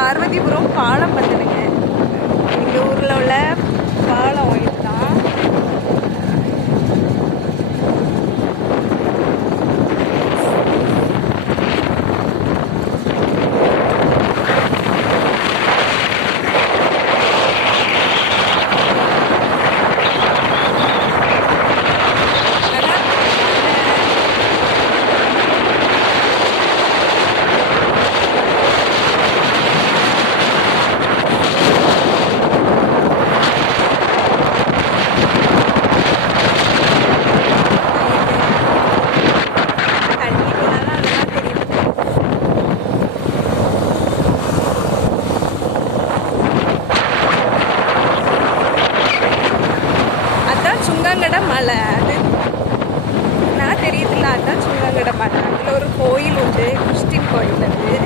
பார்வதிபுரம் பாலம் பார்த்துடுங்க எங்கள் ஊரில் உள்ள பாலம் சுங்கங்கட மலை. அது நான் தெரியுதுல்ல அதுதான் சுங்கங்கடை மலை. அதில் ஒரு கோயில் உண்டு கிறிஸ்டின் கோயில் அது.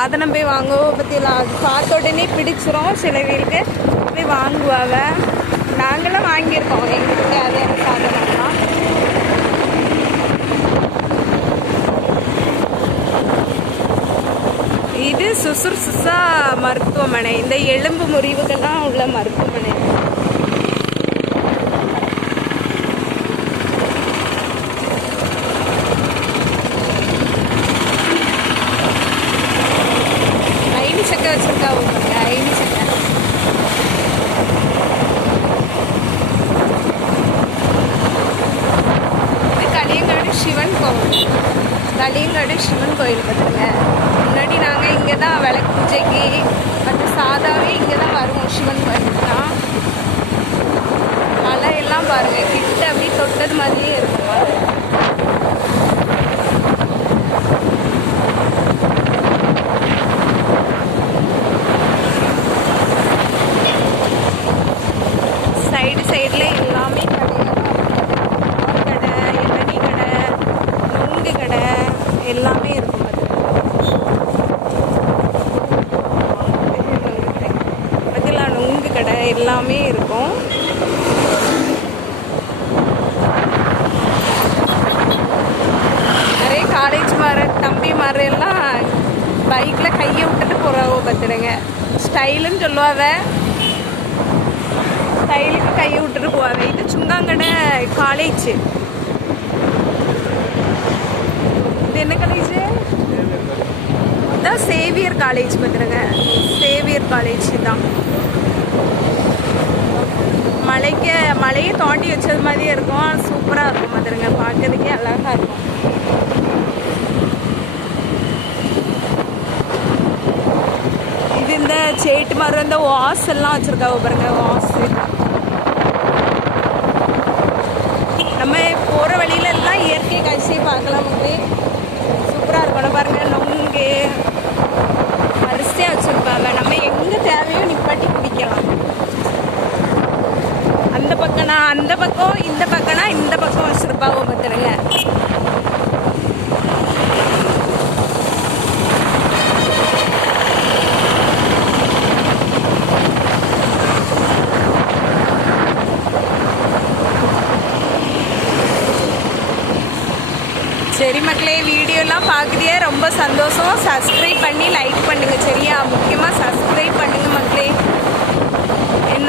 சாதனம் போய் வாங்குவோம் பத்தியெல்லாம் அது பார்த்த உடனே பிடிச்சிரும். சில பேருக்கு போய் வாங்குவாங்க நாங்களும் வாங்கியிருக்கோம். எங்களுக்கு தேவையான சாதனம்லாம். இது சுசுர் சுசா மருத்துவமனை. இந்த எலும்பு முறிவுகள்லாம் உள்ள மருத்துவமனை ஐனி சக்கை வச்சிருக்கா உங்க ஐனி சக்கை இது களியங்காடு சிவன் கோவில் களியங்காடு சிவன் கோயில் பார்த்துங்க முன்னாடி நாங்கள் இங்கே தான் விளக்கு பூஜைக்கு மற்ற சாதாவே இங்கே தான் வருவோம் சிவன் கோயிலுக்கு தான் மலையெல்லாம் பாருங்கள் கிட்ட அப்படியே தொட்டது மாதிரியே இருக்கும் மலை. சைடு சைடில் எல்லாமே கடையாக கடை இளநீ கடை நுங்கு கடை எல்லாமே இருக்கும் அதில் நுங்கு கடை எல்லாமே இருக்கும். நிறைய காலேஜ் மாற தம்பி மாதிரி எல்லாம் பைக்கில் கையை விட்டுட்டு போகிறாவோ பார்த்துடுங்க. ஸ்டைலுன்னு சொல்லுவாவ. ஸ்டைலுக்கு கையை விட்டுட்டு போவாங்க இது சுங்காங்கடை காலேஜ் இது என்ன காலேஜ் சேவியர் காலேஜ் பார்த்துருங்க சேவியர் காலேஜ் தான். மலைக்கு மலையை தாண்டி வச்சது மாதிரியே இருக்கும். சூப்பராக இருக்கும் மதுரைங்க பார்க்கறதுக்கே அழகாக இருக்கும். இது இந்த சேட்டு மரம் இந்த வாஸ் எல்லாம் வச்சுருக்கா பாருங்க வாசு நம்ம போகிற வழியில எல்லாம் இயற்கை ரொம்ப சப்ஸ்கிரைப் பண்ணி லைக் பண்ணுங்கள் சரியா? முக்கியமாக சப்ஸ்கிரைப் பண்ணுங்கள் மக்களே.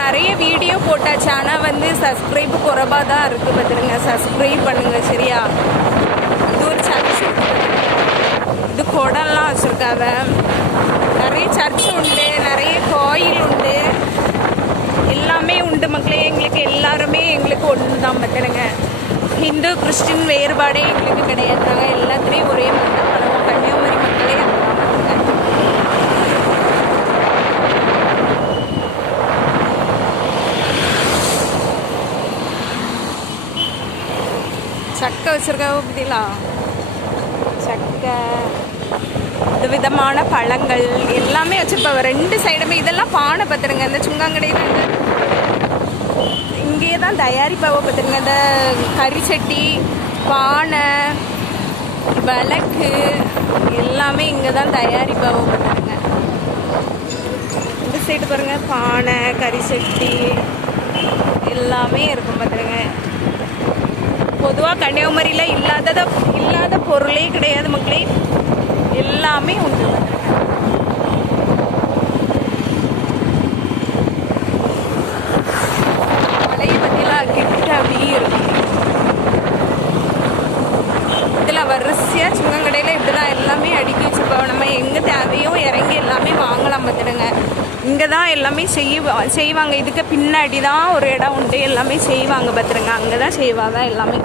நிறைய வீடியோ போட்டாச்சு. ஆனால் வந்து சப்ஸ்கிரைப் குறைவாக தான் இருக்குது பார்த்துருங்க. சப்ஸ்கிரைப் பண்ணுங்கள் சரியா? இது ஒரு சர்ச் இது குடம்லாம் வச்சுருக்காவ. நிறைய சர்ச் உண்டு நிறைய கோயில் உண்டு. எல்லாமே உண்டு மக்களே. எங்களுக்கு எல்லாருமே எங்களுக்கு ஒன்று தான் பார்த்துருங்க. ஹிந்து கிறிஸ்டின் வேறுபாடே எங்களுக்கு கிடையாது நாங்கள் எல்லாத்துலேயும் ஒரே மாதிரி தான் பண்ணுவோம் கன்னியாகுமரி மக்களே அதுதான் பார்த்துங்க சக்கை வச்சிருக்காவ பார்த்தீங்களா சக்கை விதவிதமான பழங்கள் எல்லாமே வச்சுருப்பாங்க ரெண்டு சைடுமே இதெல்லாம் பானை பார்த்துருங்க இந்த சுங்காங்கடையில் இந்த இங்கேயே தான் தயாரிப்பாவோ பார்த்துருங்க இந்த கறி சட்டி பானை விளக்கு எல்லாமே இங்கே தான் தயாரிப்பாவோ பார்த்துருங்க இந்த சைடு பாருங்க. பானை கறி சட்டி எல்லாமே இருக்கும் பார்த்துருங்க பொதுவாக கன்னியாகுமரியில் இல்லாதத இல்லாத பொருளே கிடையாது மக்களே. எல்லாமே உண்டு. மலையை பற்றிலாம் கிட்ட அப்படியே இருக்கும் இதில் வரிசையாக சுங்கங்கடையில் இப்படி தான் எல்லாமே அடுக்கி வச்சுருப்போம் நம்ம எங்கே தேவையோ இறங்கி எல்லாமே வாங்கலாம் பார்த்துடுங்க இங்கே தான் எல்லாமே செய்வா செய்வாங்க. இதுக்கு பின்னாடி தான் ஒரு இடம் உண்டு. எல்லாமே செய்வாங்க பார்த்துருங்க. அங்கே தான் செய்வாங்க எல்லாமே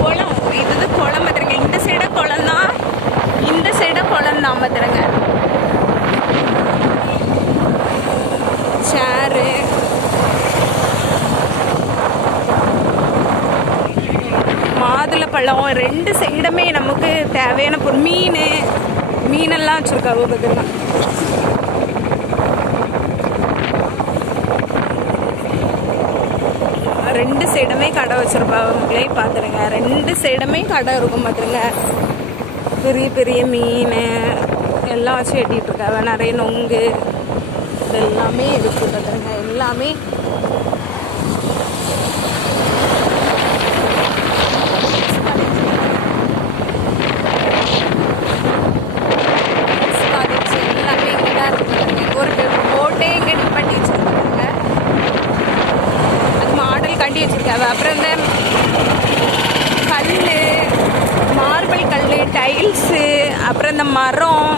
குளம் இது குளம் பார்த்துருங்க இந்த சைடு குளம் தான் இந்த சைடு குளம் தான் பார்த்துருங்க சேரு மாதுளை பழம் ரெண்டு சைடுமே நமக்கு தேவையான பொருள் மீன் மீனெல்லாம் வச்சுருக்காவோ பார்த்துருங்க ரெண்டு சைடுமே கடை வச்சுருப்பாங்களே பார்த்துருங்க ரெண்டு சைடுமே கடை இருக்கும் பார்த்துருங்க பெரிய பெரிய மீன் எல்லாம் வச்சு வெட்டிட்டு இருக்காங்க. நிறைய நொங்கு இது எல்லாமே இருக்கு பார்த்துருங்க எல்லாமே காலேஜ் எல்லாமே இங்கே தான் இருக்கு பாருங்க. ஒரு போட்டே இங்கே நிப்பாட்டி வச்சுருக்காங்க அது மாடல் கட்டி வச்சுருக்காங்க அப்புறம் இந்த கல் மார்பிள் கல் டைல்ஸு அப்புறம் இந்த மரம்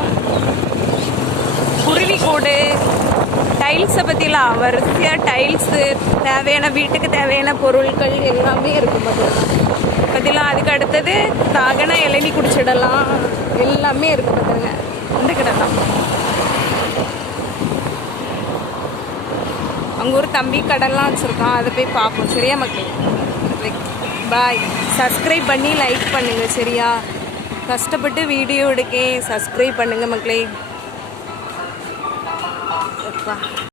குருவிக்கூடு டைல்ஸை பற்றிலாம் வரிசையாக டைல்ஸு தேவையான வீட்டுக்கு தேவையான பொருட்கள் எல்லாமே இருக்கும் பார்த்துக்கலாம் பற்றிலாம் அதுக்கு அடுத்தது தாகனா இளநி குடிச்சிடலாம். எல்லாமே இருக்கு பார்த்துருங்க இந்த கிடலாம் அங்கே ஒரு தம்பி கடல்லாம் வச்சுருக்கான். அதை போய் பார்ப்போம். சரியா மக்கள்? பாய் சப்ஸ்கிரைப் பண்ணி லைக் பண்ணுங்கள் சரியா? கஷ்டப்பட்டு வீடியோ எடுக்கேன். சப்ஸ்கிரைப் பண்ணுங்க மக்களே. எப்பா